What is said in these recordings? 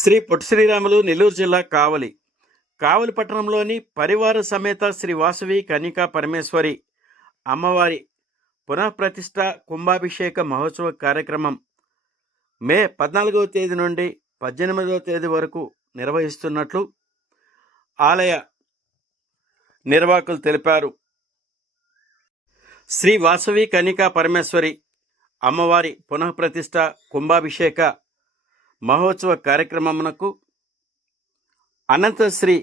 శ్రీ పొట్టి శ్రీరాములు నెల్లూరు జిల్లా కావలి. కావలి పట్టణంలోని పరివార సమేత శ్రీ వాసవి కన్యకా పరమేశ్వరి అమ్మవారి పునఃప్రతిష్ట కుంభాభిషేక మహోత్సవ కార్యక్రమం మే పద్నాలుగవ తేదీ నుండి పద్దెనిమిదవ తేదీ వరకు నిర్వహిస్తున్నట్లు ఆలయ నిర్వాహకులు తెలిపారు. శ్రీ వాసవి కన్యకా పరమేశ్వరి అమ్మవారి పునఃప్రతిష్ట కుంభాభిషేక మహోత్సవ కార్యక్రమమునకు అనంత శ్రీ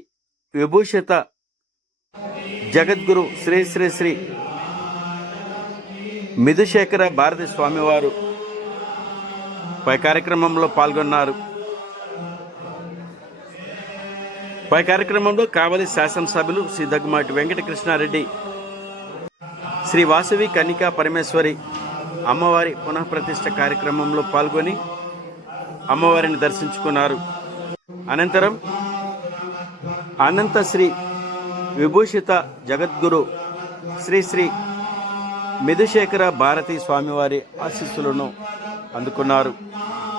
విభూషిత జగద్గురు శ్రీ శ్రీ శ్రీ మిధుశేఖర భారతి స్వామివారు పై కార్యక్రమంలో పాల్గొన్నారు. పై కార్యక్రమంలో కావలి శాసనసభ్యులు శ్రీ దగ్గుమాటి వెంకటకృష్ణారెడ్డి శ్రీ వాసవి కన్నికా పరమేశ్వరి అమ్మవారి పునఃప్రతిష్ఠ కార్యక్రమంలో పాల్గొని అమ్మవారిని దర్శించుకున్నారు. అనంతరం అనంత శ్రీ విభూషిత జగద్గురు శ్రీ శ్రీ మిధుశేఖర భారతి స్వామివారి ఆశీస్సులను అందుకున్నారు.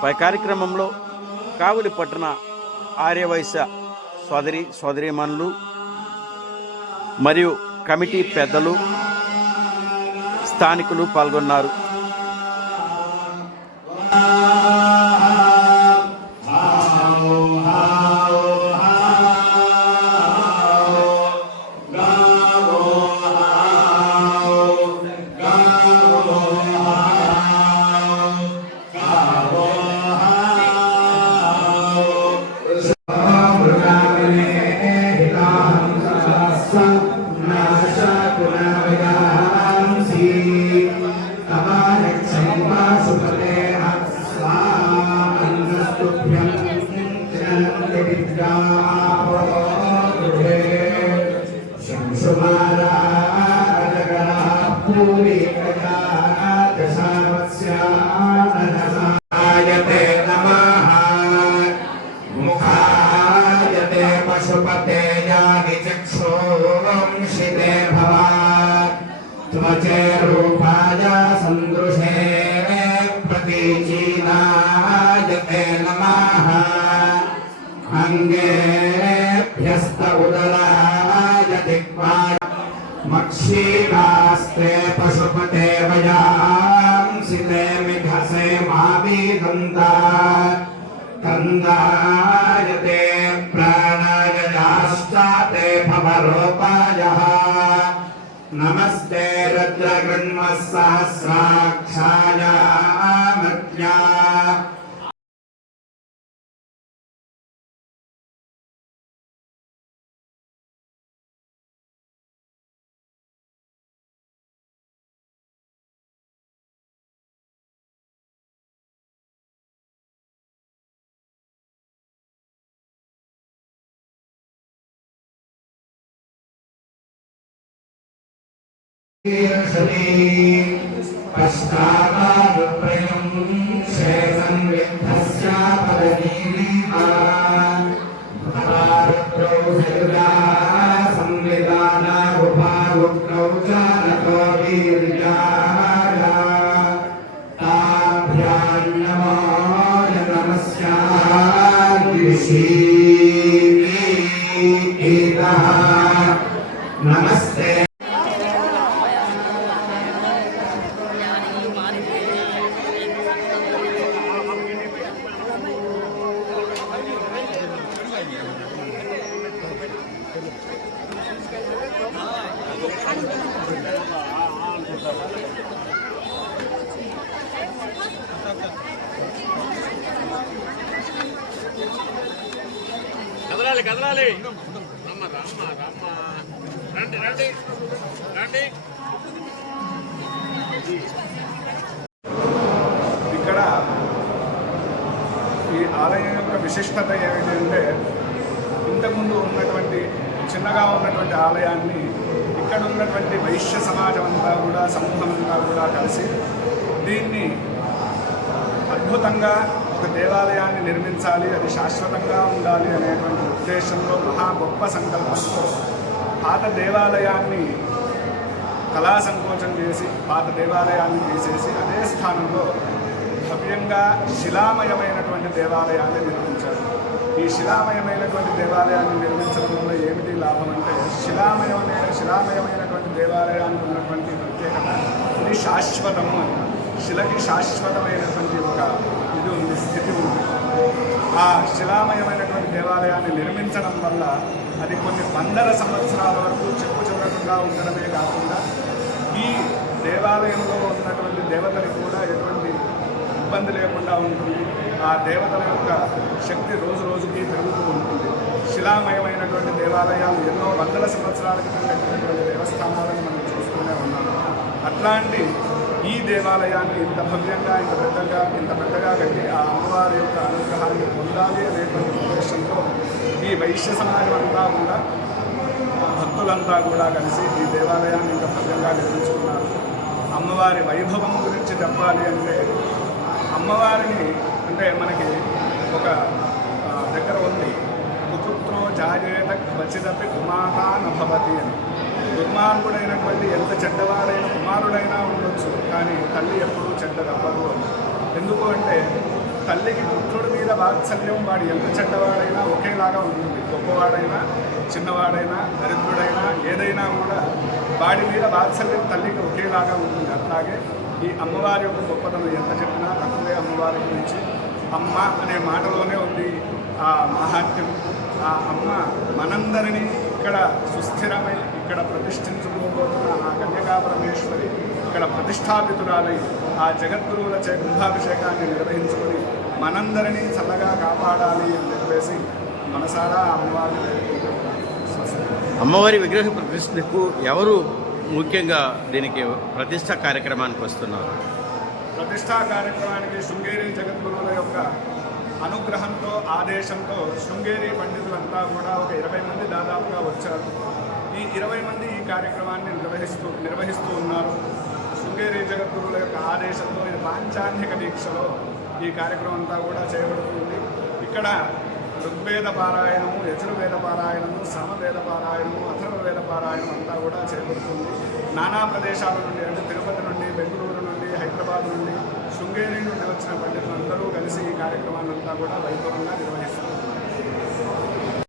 పై కార్యక్రమంలో కావులి పట్టణ ఆర్యవైశ్య సోదరి సోదరీమణులు మరియు కమిటీ పెద్దలు స్థానికులు పాల్గొన్నారు. प्रतीचीनायते नमः। अङ्गेभ्यस्त उदराय दिक्पाय मक्षीरास्ते पशुपते वयांसि ते मिघसे माविदन्ता। कन्दायते प्राणाय याश्चाते भवरोपायः। नमस्ते रुद्रगृण्मः सहस्राक्षाय पश्चात्प्रयं కదలాలి కదలాలి. రమ్మ రమ్మ రమ్మ. రండి రండి. రండి. ఇక్కడ ఈ ఆలయం యొక్క విశిష్టత ఏమిటంటే ఇంతకుముందు ఉన్నటువంటి చిన్నగా ఉన్నటువంటి ఆలయాన్ని ఇక్కడ ఉన్నటువంటి వైశ్య సమాజం అంతా కూడా సమూహం అంతా కూడా కలిసి దీన్ని అద్భుతంగా ఒక దేవాలయాన్ని నిర్మించాలి అది శాశ్వతంగా ఉండాలి అనేటువంటి ఉద్దేశంలో మహా గొప్ప సంకల్పంతో పాత దేవాలయాన్ని కళా సంకోచం చేసి పాత దేవాలయాన్ని తీసేసి అదే స్థానంలో భవ్యంగా శిలామయమైనటువంటి దేవాలయాన్ని నిర్మించారు. ఈ శిలామయమైనటువంటి దేవాలయాన్ని నిర్మించడం వల్ల ఏమిటి లాభం అంటే శిలామయమైన శిలామయమైనటువంటి దేవాలయానికి ఉన్నటువంటి ప్రత్యేకత ఇది శాశ్వతము అని. శిలకి శాశ్వతమైనటువంటి ఒక ఇది ఉంది స్థితి ఉంది. ఆ శిలామయమైనటువంటి దేవాలయాన్ని నిర్మించడం వల్ల అది కొన్ని వందల సంవత్సరాల వరకు చెప్పు చెప్పకుండా ఉండడమే కాకుండా ఈ దేవాలయంలో ఉన్నటువంటి దేవతలకు కూడా ఎటువంటి ఇబ్బంది లేకుండా ఉంటుంది. ఆ దేవతల యొక్క శక్తి రోజు రోజుకి పెరుగుతూ ఉంటుంది. శిలామయమైనటువంటి దేవాలయాలు ఎన్నో వందల సంవత్సరాల క్రితం కట్టినటువంటి దేవస్థానాలను మనం చూస్తూనే ఉన్నాము అట్లాంటి ఈ దేవాలయాన్ని ఇంత భవ్యంగా ఇంత పెద్దగా ఇంత పెద్దగా కట్టి ఆ అమ్మవారి యొక్క అనుగ్రహాన్ని పొందాలి అనేటువంటి ఉద్దేశంతో ఈ వైశ్య సమాజం అంతా కూడా భక్తులంతా కూడా కలిసి ఈ దేవాలయాన్ని ఇంత భవ్యంగా నిర్మించుకున్నారు. అమ్మవారి వైభవం గురించి చెప్పాలి అంటే అమ్మవారిని అంటే మనకి ఒక దగ్గర ఉంది. కుపుత్రో జాయేత క్వచిదపి కుమాతా నభవతి అని. దుర్మార్గుడైనటువంటి ఎంత చెడ్డవాడైన కుమారుడైనా ఉండొచ్చు కానీ తల్లి ఎప్పుడూ చెడ్డదవ్వదు అని. ఎందుకు అంటే తల్లికి పుత్రుడి మీద వాత్సల్యం వాడు ఎంత చెడ్డవాడైనా ఒకేలాగా ఉంటుంది. గొప్పవాడైనా చిన్నవాడైనా దరిద్రుడైనా ఏదైనా కూడా వాడి మీద వాత్సల్యం తల్లికి ఒకేలాగా ఉంటుంది. అట్లాగే ఈ అమ్మవారి యొక్క గొప్పతనం ఎంత చెప్పినా తక్కువే అమ్మవారి గురించి. అమ్మ అనే మాటలోనే ఉంది ఆ మహాత్యం ఆ అమ్మ మనందరినీ ఇక్కడ సుస్థిరమై ఇక్కడ ప్రతిష్ఠించుకోబోతున్న ఆ కన్యకా పరమేశ్వరి ఇక్కడ ప్రతిష్టాపితురాలై ఆ జగద్గురువులచే కుంభాభిషేకాన్ని నిర్వహించుకొని మనందరినీ చల్లగా కాపాడాలి అని చెప్పేసి మనసారా అమ్మవారిని. అమ్మవారి విగ్రహ ప్రతిష్టకు ఎవరు ముఖ్యంగా దీనికి ప్రతిష్ట కార్యక్రమానికి వస్తున్నారు ప్రతిష్టా కార్యక్రమానికి శృంగేరి జగద్గురువుల యొక్క అనుగ్రహంతో ఆదేశంతో శృంగేరి పండితులంతా కూడా ఒక ఇరవై మంది దాదాపుగా వచ్చారు. ఈ ఇరవై మంది ఈ కార్యక్రమాన్ని నిర్వహిస్తూ నిర్వహిస్తూ ఉన్నారు. శృంగేరి జగద్గురుల యొక్క ఆదేశంతో ఇది పాంచాన్యక దీక్షలో ఈ కార్యక్రమం అంతా కూడా చేయబడుతుంది ఇక్కడ ఋగ్వేద పారాయణము యజుర్వేద పారాయణము సమవేద పారాయణము అథర్వవేద పారాయణం అంతా కూడా చేయబడుతుంది నానా ప్రదేశాల నుండి అంటే తిరుపతి నుండి బెంగళూరు నుండి హైదరాబాద్ నుండి శృంగేరి నుండి వచ్చిన పండితులందరూ కలిసి ఈ కార్యక్రమాన్ని అంతా కూడా వైభవంగా నిర్వహిస్తారు